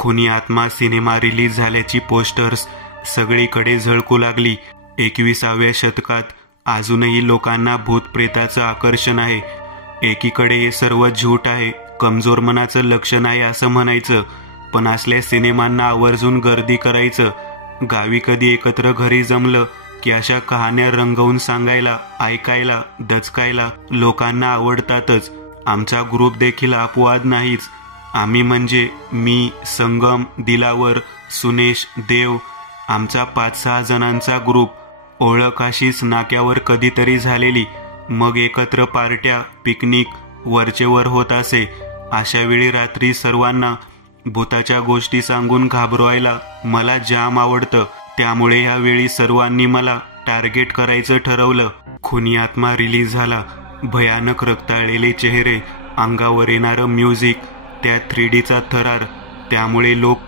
खुनी आत्मा cinema release झाल्याची पोस्टर्स सगळीकडे झळकू लागली. 21व्या शतकात अजूनही लोकांना भूतप्रेताचं आकर्षण आहे. एकीकडे हे सर्व झूट आहे, कमजोर मनाचं लक्षण आहे असं म्हणायचं, पण असल्या सिनेमांना आवर्जून गर्दी करायचं. गावी कधी एकत्र घरी जमलं की अशा कहाण्या रंगवून सांगायला, ऐकायला, दचकायला लोकांना आवडतातच. आमचा ग्रुप देखील अपवाद नाहीच. आम्ही म्हणजे मी, संगम, दिलावर, सुनेश, देव, आमचा 5-6 जणांचा ग्रुप. ओळख अशीच नाक्यावर कधीतरी झालेली, मग एकत्र पार्ट्या, पिकनिक वरचेवर होत असे. अशा वेळी रात्री सर्वांना भूताच्या गोष्टी सांगून घाबरवायला मला जाम आवडतं. त्यामुळे यावेळी सर्वांनी मला टार्गेट करायचं ठरवलं. खुनी आत्मा रिलीज झाला. भयानक रक्ताळलेले चेहरे, अंगावर येणारं म्युझिक, त्यात 3Dचा थरार, त्यामुळे लोक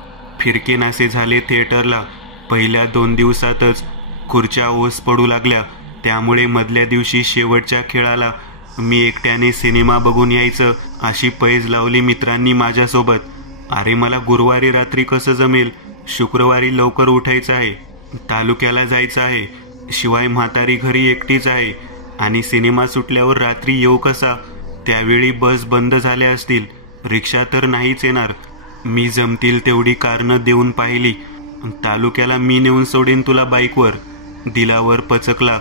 फिरकेनासे झाले थिएटरला. पहिल्या 2 दिवसातच खुर्च्या ओस पडू लागल्या. त्यामुळे मधल्या दिवशी शेवटच्या खेळाला मी एकट्याने सिनेमा बघून यायचं अशी पैज लावली मित्रांनी माझ्यासोबत. अरे मला गुरुवारी रात्री कसं जमेल, शुक्रवारी लवकर उठायचं आहे, तालुक्याला जायचं आहे, शिवाय म्हातारी घरी एकटीच आहे आणि सिनेमा सुटल्यावर रात्री येऊ कसा? त्यावेळी बस बंद झाल्या असतील, रिक्षा तर नाहीच येणार. मी जमतील तेवढी कारणं देऊन पाहिली. तालुक्याला मी नेऊन सोडीन तुला बाईकवर, दिलावर पचकला.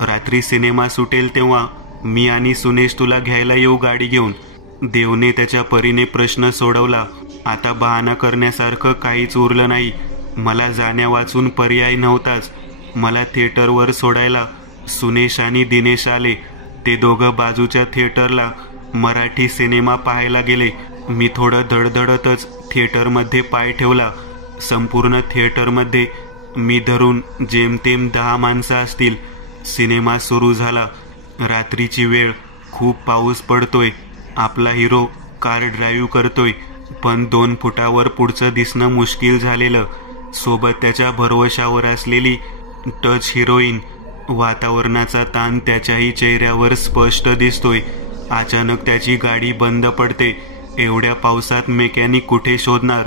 रात्री सिनेमा सुटेल तेव्हा मी आणि सुनेश तुला घ्यायला येऊ गाडी घेऊन. देवने त्याच्या परीने प्रश्न सोडवला. आता बहाणा करण्यासारखं काहीच उरलं नाही. मला जाण्या वाचून पर्याय नव्हताच. मला थिएटरवर सोडायला सुनेश आणि दिनेश आले. ते दोघं बाजूच्या थिएटरला मराठी सिनेमा पाहायला गेले. मी थोडं धडधडतच थिएटरमध्ये पाय ठेवला. संपूर्ण थिएटरमध्ये मी धरून जेमतेम 10 माणसं असतील. सिनेमा सुरू झाला. रात्रीची वेळ, खूप पाऊस पडतोय. आपला हिरो कार ड्राईव्ह करतोय, पण 2 फुटावर पुढचं दिसणं मुश्किल झालेलं. सोबत त्याच्या भरवशावर असलेली टच हिरोईन. वातावरणाचा ताण त्याच्याही चेहऱ्यावर स्पष्ट दिसतोय. अचानक त्याची गाडी बंद पडते. एवढ्या पावसात मेकॅनिक कुठे शोधणार?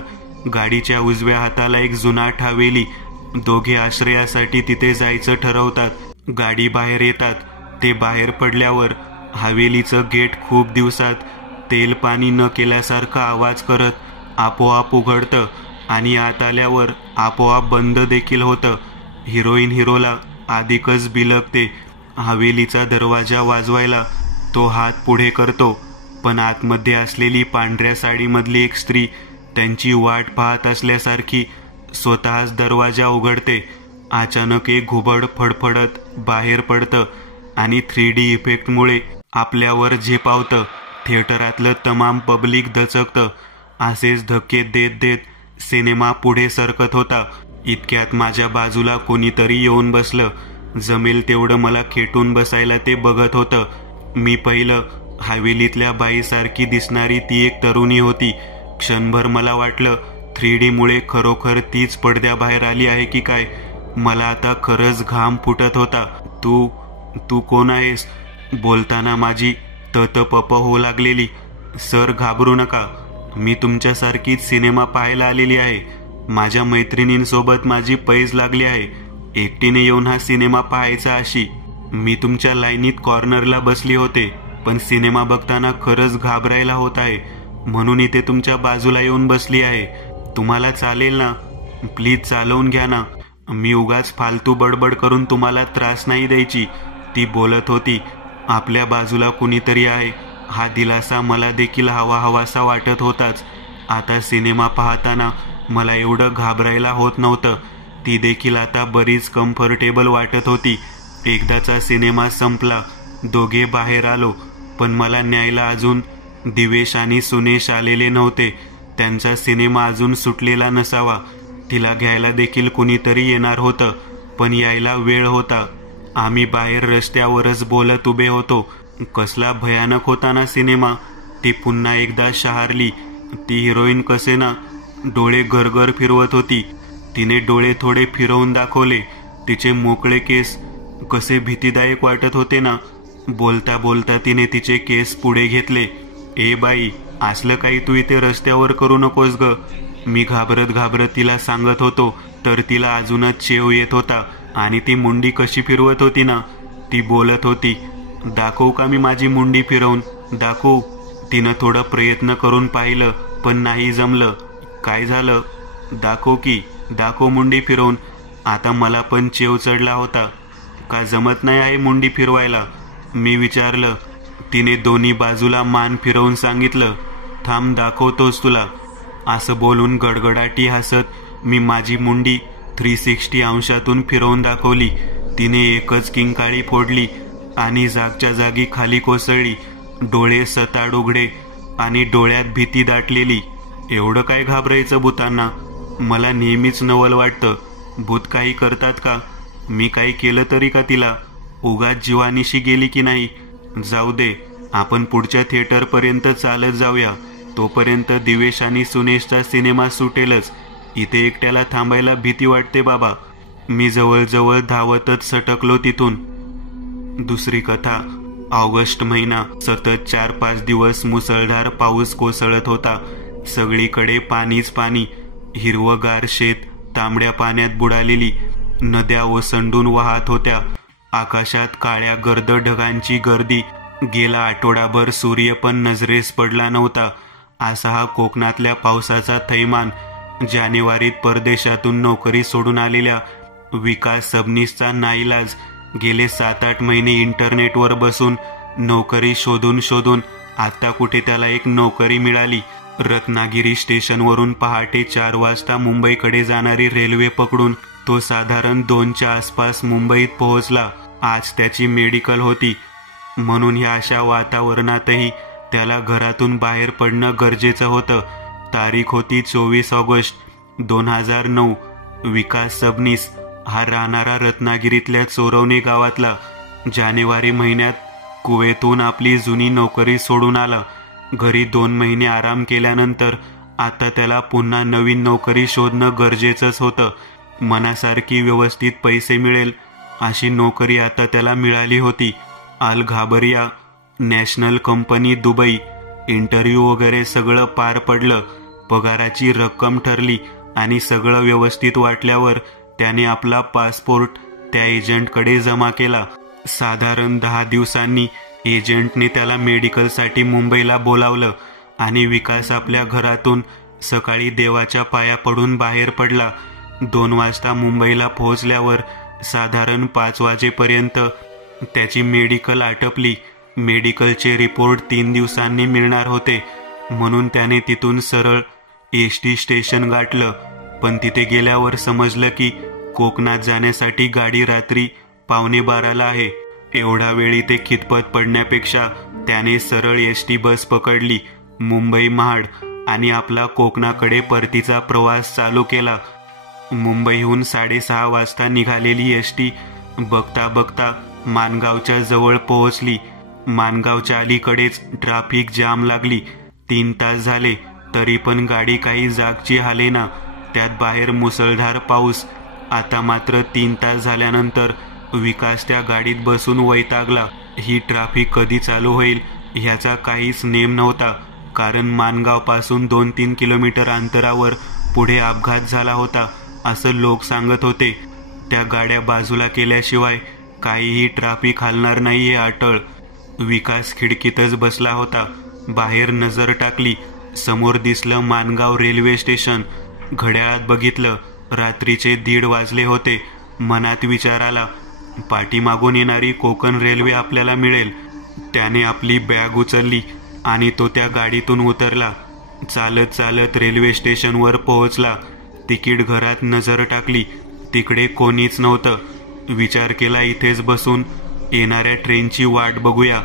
गाडीच्या उजव्या हाताला एक जुनाट हवेली. दोघे आश्रयासाठी तिथे जायचं ठरवतात. गाडी बाहेर येतात. ते बाहेर पडल्यावर हवेलीचं गेट खूप दिवसात तेल पाणी न केल्यासारखा आवाज करत आपोआप उघडतं आणि आत आल्यावर आपोआप बंद देखील होतं. हिरोईन हिरोला अधिकच बिलगते. हवेलीचा दरवाजा वाजवायला तो हात पुढे करतो, पण आतमध्ये असलेली पांढऱ्या साडीमधली एक स्त्री त्यांची वाट पाहत असल्यासारखी स्वतःच दरवाजा उघडते. अचानक एक घुबड फडफडत बाहेर पडतं आणि 3D इफेक्टमुळे आपल्यावर झेपावतं. थिएटरातलं तमाम पब्लिक दचकतं. असेच धक्के देत देत सिनेमा पुढे सरकत होता. इतक्यात माझ्या बाजूला कोणीतरी येऊन बसलं. जमेल तेवढं मला खेटून बसायला ते बघत होतं. मी पाहिलं, हवेलीतल्या बाईसारखी दिसणारी ती एक तरुणी होती. क्षणभर मला वाटलं 3Dमुळे खरोखर तीच पडद्याबाहेर आली आहे की काय. मला आता खरंच घाम फुटत होता. तू कोण आहेस? बोलताना माझी ततपप होऊ लागलेली. सर घाबरू नका, मी तुमच्यासारखीच सिनेमा पाहायला आलेली आहे. माझ्या मैत्रिणींसोबत माझी पैज लागली आहे. एकटीने येऊन हा सिनेमा पाहायचा अशी. मी तुमच्या लाईनीत कॉर्नरला बसली होते, पण सिनेमा बघताना खरंच घाबरायला होत आहे, म्हणून इथे तुमच्या बाजूला येऊन बसली आहे. तुम्हाला चालेल ना? प्लीज चालवून घ्या ना. मी उगाच फालतू बडबड करून तुम्हाला त्रास नाही द्यायची, ती बोलत होती. आपल्या बाजूला कुणीतरी आहे हा दिलासा मला देखील हवासा वाटत होताच. आता सिनेमा पाहताना मला एवढं घाबरायला होत नव्हतं. ती देखील आता बरीच कम्फर्टेबल वाटत होती. एकदाचा सिनेमा संपला. दोघे बाहेर आलो, पण मला न्यायला अजून दिवेश आणि सुनेश आलेले नव्हते. त्यांचा सिनेमा अजून सुटलेला नसावा. तिला घ्यायला देखील कुणीतरी येणार होतं, पण यायला वेळ होता. आम्ही बाहेर रस्त्यावरच बोलत उभे होतो. कसला भयानक होता ना सिनेमा. ती पुन्हा एकदा शहारली. ती हिरोईन कसे ना डोळे गरगर फिरवत होती. तिने डोळे थोडे फिरवून दाखवले. तिचे मोकळे केस कसे भीतीदायक वाटत होते ना. बोलता बोलता तिने तिचे केस पुढे घेतले. ए बाई, असलं काही तू इथे रस्त्यावर करू नकोस ग. मी घाबरत घाबरत तिला सांगत होतो तर तिला अजूनच चेव येत होता आणि ती मुंडी कशी फिरवत होती ना. ती बोलत होती, दाखवू का मी माझी मुंडी फिरवून, दाखवू. तिनं थोडं प्रयत्न करून पाहिलं पण नाही जमलं. काय झालं, दाखव की, दाखव मुंडी फिरवून. आता मला पण चेव चढला होता. का जमत नाही आहे मुंडी फिरवायला, मी विचारलं. तिने दोन्ही बाजूला मान फिरवून सांगितलं, थांब दाखवतोस तुला. असं बोलून गडगडाटी हसत मी माझी मुंडी 360 अंशातून फिरवून दाखवली. तिने एकच किंकाळी फोडली आणि जागच्या जागी खाली कोसळली. डोळे सताड उघडे आणि डोळ्यात भीती दाटलेली. एवढं काय घाबरायचं भूतांना, मला नेहमीच नवल वाटतं. भूत काही करतात का, मी काही केलं तरी का तिला, उगाच जीवानिशी गेली की नाही. जाऊ दे, आपण पुढच्या थिएटरपर्यंत चालत जाऊया, तोपर्यंत दिवेश आणि सुनेशचा सिनेमा सुटेलच. इथे एकट्याला थांबायला भीती वाटते बाबा. मी जवळजवळ धावतच सटकलो तिथून. दुसरी कथा. ऑगस्ट महिना. सतत 4-5 दिवस मुसळधार पाऊस कोसळत होता. सगळीकडे पाणीच पाणी. हिरवगार शेत तांबड्या पाण्यात बुडालेली. नद्या ओसंडून वाहत होत्या. आकाशात काळ्या गर्द ढगांची गर्दी. गेला आठवडाभर सूर्य पण नजरेस पडला नव्हता. असा हा कोकणातल्या पावसाचा थैमान. जानेवारीत परदेशातून नोकरी सोडून आलेल्या विकास सबनीसचा नाईलाज. गेले 7-8 महिने इंटरनेटवर बसून नोकरी शोधून शोधून आता कुठे त्याला एक नोकरी मिळाली. रत्नागिरी स्टेशनवरून पहाटे 4 वाजता मुंबईकडे जाणारी रेल्वे पकडून तो साधारण 2च्या आसपास मुंबईत पोहोचला. आज त्याची मेडिकल होती, म्हणून ह्या अशा वातावरणातही त्याला घरातून बाहेर पडणं गरजेचं होतं. तारीख होती 24 ऑगस्ट 2009. विकास सबनीस हा राहणारा रत्नागिरीतल्या चोरवणे गावातला. जानेवारी महिन्यात कुवेतून आपली जुनी नोकरी सोडून आला. घरी 2 महिने आराम केल्यानंतर आता त्याला पुन्हा नवीन नोकरी शोधणं गरजेचंच होतं. मनासारखी व्यवस्थित पैसे मिळेल अशी नोकरी आता त्याला मिळाली होती. अल घाबरिया नॅशनल कंपनी दुबई. इंटरव्ह्यू वगैरे सगळं पार पडलं. पगाराची रक्कम ठरली आणि सगळं व्यवस्थित वाटल्यावर त्याने आपला पासपोर्ट त्या एजंटकडे जमा केला. साधारण 10 दिवसांनी एजंटने त्याला मेडिकलसाठी मुंबईला बोलावलं आणि विकास आपल्या घरातून सकाळी देवाच्या पाया पडून बाहेर पडला. 2 वाजता मुंबईला पोहोचल्यावर साधारण 5 वाजेपर्यंत त्याची मेडिकल आटपली. मेडिकलचे रिपोर्ट 3 दिवसांनी मिळणार होते, म्हणून त्याने तिथून सरळ एसटी स्टेशन गाठलं. पण तिथे गेल्यावर समजलं की कोकणात जाण्यासाठी गाडी रात्री 11:15ला आहे. एवढा वेळ इथे खितपत पडण्यापेक्षा त्याने सरळ एसटी बस पकडली मुंबई महाड आणि आपला कोकणाकडे परतीचा प्रवास चालू केला. मुंबईहून 6:30 वाजता निघालेली एसटी बघता बघता माणगावच्या जवळ पोहोचली. माणगावच्या अलीकडेच ट्रॅफिक जाम लागली. 3 तास झाले तरी पण गाडी काही जागची हालेना. त्यात बाहेर मुसळधार पाऊस. आता मात्र 3 तास झाल्यानंतर विकास त्या गाडीत बसून वैतागला. ही ट्रॅफिक कधी चालू होईल ह्याचा काहीच नेम नव्हता, कारण माणगावपासून 2-3 किलोमीटर अंतरावर पुढे अपघात झाला होता असं लोक सांगत होते. त्या गाड्या बाजूला केल्याशिवाय काहीही ट्रॅफिक हलणार नाही हे अटळ. विकास खिडकीतच बसला होता. बाहेर नजर टाकली. समोर दिसलं माणगाव रेल्वे स्टेशन. घड्याळात बघितलं, रात्रीचे 1:30 वाजले होते. मनात विचार आला, पाठीमागून येणारी कोकण रेल्वे आपल्याला मिळेल. त्याने आपली बॅग उचलली आणि तो त्या गाडीतून उतरला. चालत चालत रेल्वे स्टेशनवर पोहोचला. तिकीट घरात नजर टाकली. तिकडे कोणीच नव्हतं. विचार केला इथेच बसून येणाऱ्या ट्रेनची वाट बघूया.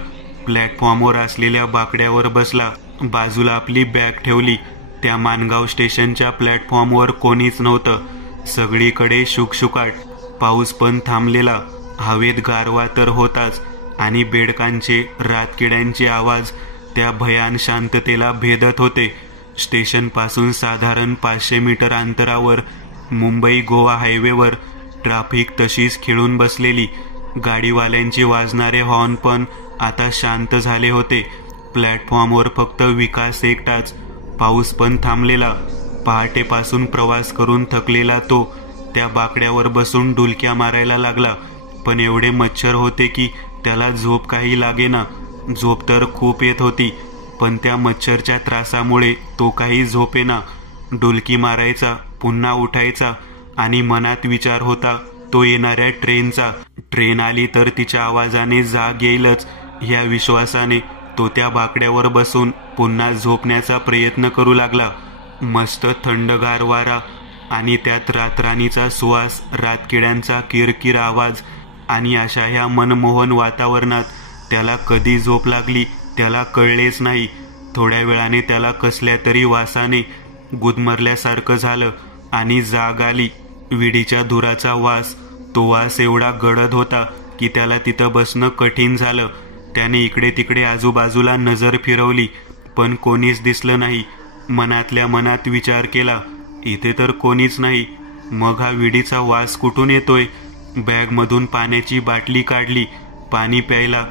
प्लॅटफॉर्मवर असलेल्या बाकड्यावर बसला. बाजूला आपली बॅग ठेवली. त्या माणगाव स्टेशनच्या प्लॅटफॉर्मवर कोणीच नव्हतं. सगळीकडे शुकशुकाट. पाऊस पण थांबलेला. हवेत गारवा तर होताच आणि बेडकांचे रातकिड्यांचे आवाज त्या भयान शांततेला भेदत होते. स्टेशनपासून साधारण 500 मीटर अंतरावर मुंबई गोवा हायवेवर ट्रॅफिक तशीच खिळून बसलेली. गाडीवाल्यांचे वाजणारे हॉर्न पण आता शांत झाले होते. प्लॅटफॉर्मवर फक्त विकास एकटाच. पाऊस पण थांबलेला. पहाटेपासून प्रवास करून थकलेला तो त्या बाकड्यावर बसून डुलक्या मारायला लागला. पण एवढे मच्छर होते की त्याला झोप काही लागेना. झोप तर खूप येत होती, पण त्या मच्छरच्या त्रासामुळे तो काही झोपेना. डुलकी मारायचा, पुन्हा उठायचा आणि मनात विचार होता तो येणाऱ्या ट्रेनचा. ट्रेन आली तर तिच्या आवाजाने जाग येईलच या विश्वासाने तो त्या बाकड्यावर बसून पुन्हा झोपण्याचा प्रयत्न करू लागला. मस्त थंडगार वारा आणि त्यात रातराणीचा सुवास, रातकिड्यांचा किरकिर आवाज आणि अशा ह्या मनमोहन वातावरणात त्याला कधी झोप लागली त्याला कळलेच नाही. थोड्या वेळाने त्याला कसल्या तरी वासाने गुदमरल्यासारखं झालं आणि जाग आली. विडीच्या धुराचा वास, तो वास एवढा गडद होता की त्याला तिथं बसणं कठीण झालं. त्याने इकडे तिकडे आजूबाजूला नजर फिरवली, पण कोणीच दिसलं नाही. मनातल्या मनात विचार केला, इथे तर कोणीच नाही. मग हा विडीचा वास कुठून येतोय? बॅगमधून पाण्याची बाटली काढली, पाणी प्यायला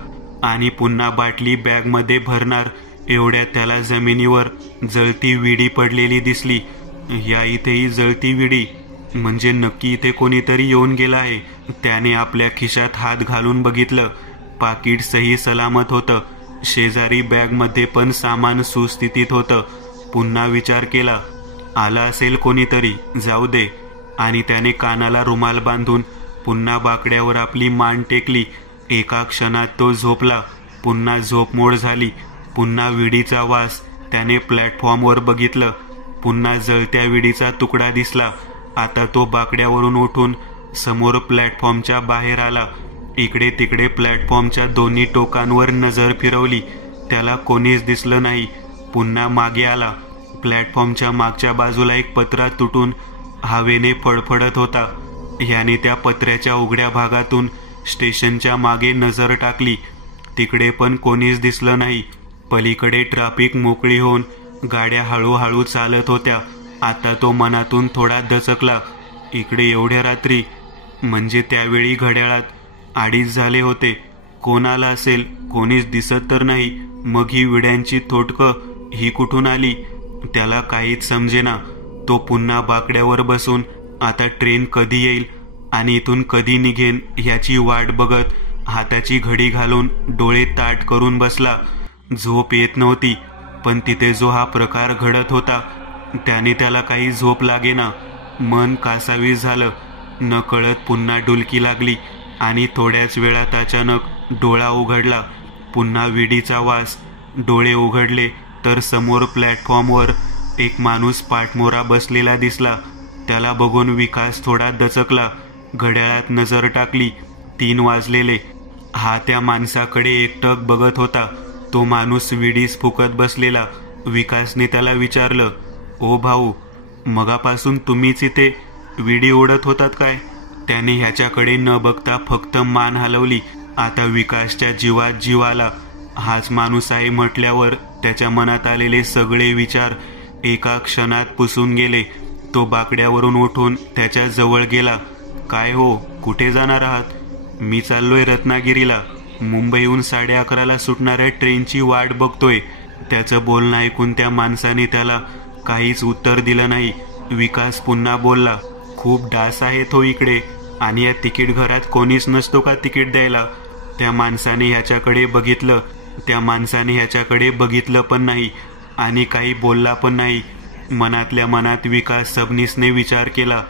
आणि पुन्हा बाटली बॅगमध्ये भरणार एवढ्यात त्याला जमिनीवर जळती विडी पडलेली दिसली. या इथेही जळती विडी, म्हणजे नक्की इथे कोणीतरी येऊन गेला आहे. त्याने आपल्या खिशात हात घालून बघितलं. पाकिट सही सलामत होतं. शेजारी बॅगमध्ये पण सामान सुस्थितीत होतं. पुन्हा विचार केला, आला असेल कोणीतरी, जाऊ दे. आणि त्याने कानाला रुमाल बांधून पुन्हा बाकड्यावर आपली मान टेकली. एका क्षणात तो झोपला. पुन्हा झोपमोड झाली. पुन्हा विडीचा वास. त्याने प्लॅटफॉर्मवर बघितलं. पुन्हा जळत्या विडीचा तुकडा दिसला. आता तो बाकड्यावरून उठून समोर प्लॅटफॉर्मच्या बाहेर आला. इकडे तिकडे प्लॅटफॉर्मच्या दोन्ही टोकांवर नजर फिरवली. त्याला कोणीच दिसलं नाही. पुन्हा मागे आला. प्लॅटफॉर्मच्या मागच्या बाजूला एक पत्रा तुटून हवेने फडफडत होता. याने त्या पत्र्याच्या उघड्या भागातून स्टेशनच्या मागे नजर टाकली. तिकडे पण कोणीच दिसलं नाही. पलीकडे ट्रॅफिक मोकळी होऊन गाड्या हळूहळू चालत होत्या. आता तो मनातून थोडा दचकला. इकडे एवढ्या रात्री, म्हणजे त्यावेळी घड्याळात 2:30 झाले होते. कोण आला असेल? कोणीच दिसत तर नाही. मग ही विड्यांची थोटकं ही कुठून आली? त्याला काहीच समजेना. तो पुन्हा बाकड्यावर बसून आता ट्रेन कधी येईल आणि इथून कधी निघेन याची वाट बघत हाताची घडी घालून डोळे ताट करून बसला. झोप येत नव्हती, पण तिथे जो हा प्रकार घडत होता त्याने त्याला काही झोप लागेना. मन कासावीस झालं. नकळत पुन्हा डुलकी लागली आणि थोड्याच वेळात अचानक डोळा उघडला. पुन्हा विडीचा वास. डोळे उघडले तर समोर प्लॅटफॉर्मवर एक माणूस पाठमोरा बसलेला दिसला. त्याला बघून विकास थोडा दचकला. घड्याळात नजर टाकली. 3 वाजलेले. हा त्या माणसाकडे एकटक बघत होता. तो माणूस विडीस फुकत बसलेला. विकासने त्याला विचारलं, ओ भाऊ, मगापासून तुम्हीच इथे विडी ओढत होतात काय? त्याने ह्याच्याकडे न बघता फक्त मान हलवली. आता विकासच्या जीवात जीव आला. हाच माणूस आहे म्हटल्यावर त्याच्या मनात आलेले सगळे विचार एका क्षणात पुसून गेले. तो बाकड्यावरून उठून त्याच्या जवळ गेला. काय हो, कुठे जाणार आहात? मी चाललोय रत्नागिरीला. मुंबईहून 11:30ला सुटणाऱ्या ट्रेनची वाट बघतोय. त्याचं बोलणं ऐकून त्या माणसाने त्याला काहीच उत्तर दिलं नाही. विकास पुन्हा बोलला, खूप डास आहे तो इकडे, आणि या तिकीट घरात कोणीच नसतो का तिकीट द्यायला? त्या माणसाने ह्याच्याकडे बघितलं. त्या माणसाने ह्याच्याकडे बघितलं पण नाही आणि काही बोलला पण नाही. मनातल्या मनात विकास सबनीसने विचार केला,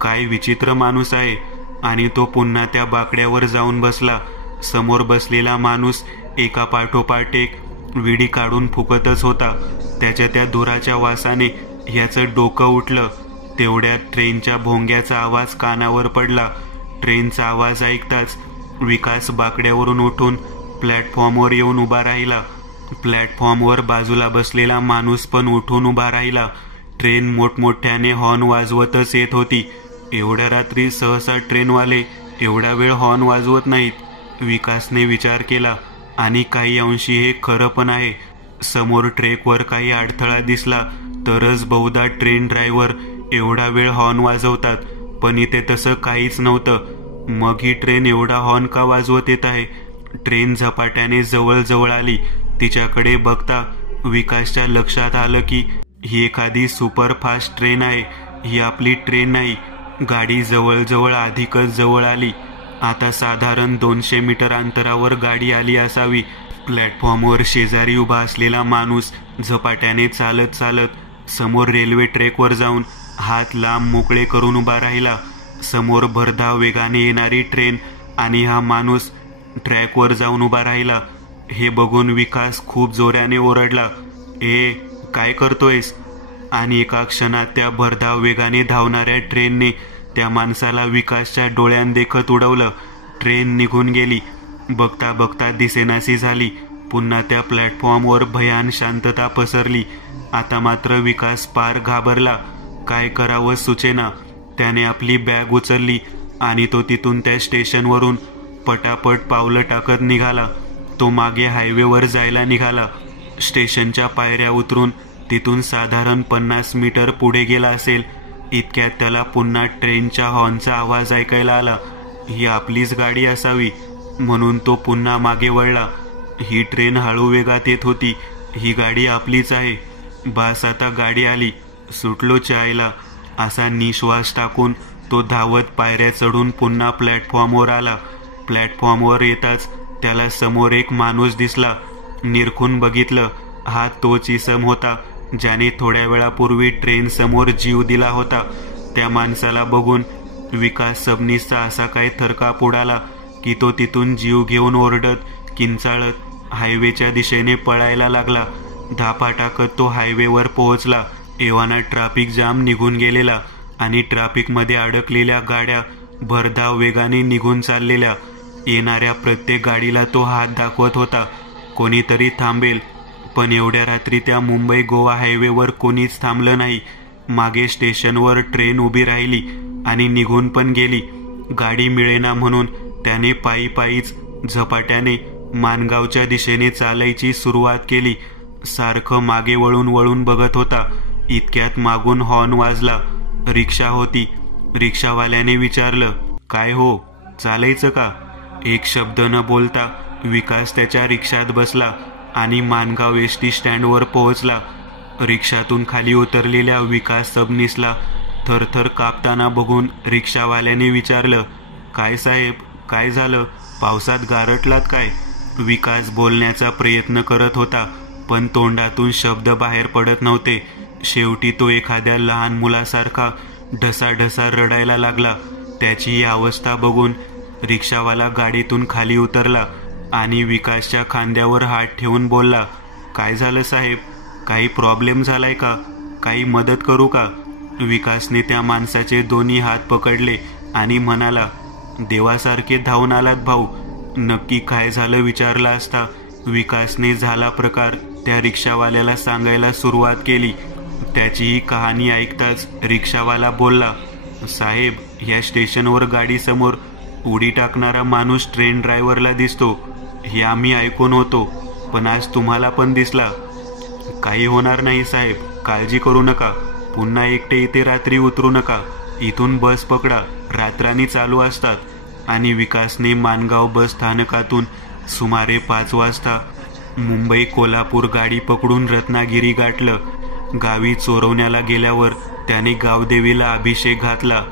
काय विचित्र माणूस आहे. आणि तो पुन्हा त्या बाकड्यावर जाऊन बसला. समोर बसलेला माणूस एका पाठोपाठ एक विडी काढून फुकतच होता. त्याच्या त्या धुराच्या वासाने ह्याचं डोकं उठलं. तेवढ्यात ट्रेनच्या भोंग्याचा आवाज कानावर पडला. ट्रेनचा आवाज ऐकताच विकास बाकड्यावरून उठून प्लॅटफॉर्मवर येऊन उभा राहिला. प्लॅटफॉर्मवर बाजूला बसलेला माणूस पण उठून उभा राहिला. ट्रेन मोठमोठ्याने हॉर्न वाजवतच येत होती. एवढ्या रात्री सहसा ट्रेनवाले एवढा वेळ हॉर्न वाजवत नाहीत, विकासने विचार केला. आणि काही अंशी हे खरं पण आहे. समोर ट्रेकवर काही अडथळा दिसला तरच बहुधा ट्रेन ड्रायव्हर एवढा वेळ हॉर्न वाजवतात, पण इथे तसं काहीच नव्हतं. मग ही ट्रेन एवढा हॉर्न का वाजवत येत आहे? ट्रेन झपाट्याने जवळ जवळ आली. तिच्याकडे बघता विकासच्या लक्षात आलं की ही एखादी सुपरफास्ट ट्रेन आहे, ही आपली ट्रेन नाही. गाडी जवळजवळ अधिकच जवळ आली. आता साधारण 200 मीटर अंतरावर गाडी आली असावी. प्लॅटफॉर्मवर शेजारी उभा असलेला माणूस झपाट्याने चालत चालत समोर रेल्वे ट्रॅकवर जाऊन हात लांब मोकळे करून उभा राहिला. समोर भरधाव वेगाने येणारी ट्रेन आणि हा माणूस ट्रॅकवर जाऊन उभा राहिला. हे बघून विकास खूप जोराने ओरडला, ए काय करतोयस? आणि एका क्षणात त्या भरधाव वेगाने धावणाऱ्या ट्रेनने त्या माणसाला विकासच्या डोळ्यांदेखत उडवलं. ट्रेन निघून गेली. बघता बघता दिसेनाशी झाली. पुन्हा त्या प्लॅटफॉर्मवर भयान शांतता पसरली. आता मात्र विकास पार घाबरला. काय करावं सुचेना. त्याने आपली बॅग उचलली आणि तो तिथून त्या स्टेशनवरून पटापट पावलं टाकत निघाला. तो मागे हायवेवर जायला निघाला. स्टेशनच्या पायऱ्या उतरून तिथून साधारण 50 मीटर पुढे गेला असेल इतक्यात त्याला पुन्हा ट्रेनच्या हॉर्नचा आवाज ऐकायला आला. ही आपलीच गाडी असावी म्हणून तो पुन्हा मागे वळला. ही ट्रेन हळू वेगात येत होती. ही गाडी आपलीच आहे. बास आता गाडी आली, सुटलो चायला. असा निश्वास टाकून तो धावत पायऱ्या चढून पुन्हा प्लॅटफॉर्मवर आला. प्लॅटफॉर्मवर येताच त्याला समोर एक माणूस दिसला. निरखून बघितलं. हा तोच इसम होता ज्याने थोड्या वेळापूर्वी ट्रेन समोर जीव दिला होता. त्या माणसाला बघून विकास सबनीसचा असा काय थरकाप उडाला की तो तिथून जीव घेऊन ओरडत किंचाळत हायवेच्या दिशेने पळायला लागला. धापा टाकत तो हायवेवर पोहोचला. एव्हाना ट्रॅफिक जाम निघून गेलेला आणि ट्रॅफिकमध्ये अडकलेल्या गाड्या भरधाव वेगाने निघून चाललेल्या. येणाऱ्या प्रत्येक गाडीला तो हात दाखवत होता, कोणीतरी थांबेल. पण एवढ्या रात्री त्या मुंबई गोवा हायवेवर कोणीच थांबलं नाही. मागे स्टेशनवर ट्रेन उभी राहिली आणि निघून पण गेली. गाडी मिळेना म्हणून त्याने पायी पायीच झपाट्याने माणगावच्या दिशेने चालायची सुरुवात केली. सारखं मागे वळून वळून बघत होता. इतक्यात मागून हॉर्न वाजला. रिक्षा होती. रिक्षावाल्याने विचारलं, काय हो, चालायचं का? एक शब्द न बोलता विकास त्याच्या रिक्षात बसला आणि माणगाव एसटी स्टँडवर पोहोचला. रिक्षातून खाली उतरलेल्या विकास सबनीसला थरथर कापताना बघून रिक्षावाल्याने विचारलं, काय साहेब, काय झालं? पावसात गारटलात काय? विकास बोलण्याचा प्रयत्न करत होता पण तोंडातून शब्द बाहेर पडत नव्हते. शेवटी तो एखाद्या लहान मुलासारखा ढसाढसा रडायला लागला. त्याची ही अवस्था बघून रिक्षावाला गाडीतून खाली उतरला आणि विकासच्या खांद्यावर हात ठेवून बोलला, काय झालं साहेब? काही प्रॉब्लेम झालाय का? काही मदत करू का? विकासने त्या माणसाचे दोन्ही हात पकडले आणि म्हणाला, देवासारखे धावून आलात भाऊ. नक्की काय झालं विचारला असता विकासने झाला प्रकार त्या रिक्षावाल्याला सांगायला सुरुवात केली. त्याची ही कहाणी ऐकताच रिक्षावाला बोलला, साहेब, या स्टेशनवर गाडीसमोर उडी टाकणारा माणूस ट्रेन ड्रायव्हरला दिसतो. हे आम्ही ऐकून होतो, पण आज तुम्हाला पण दिसला. काही होणार नाही साहेब, काळजी करू नका. पुन्हा एकटे इथे रात्री उतरू नका. इथून बस पकडा, रात्रांनी चालू असतात. आणि विकासने माणगाव बस स्थानकातून सुमारे 5 वाजता मुंबई कोल्हापूर गाडी पकडून रत्नागिरी गाठलं. गावी चोरवण्याला गेल्यावर त्याने गावदेवीला अभिषेक घातला.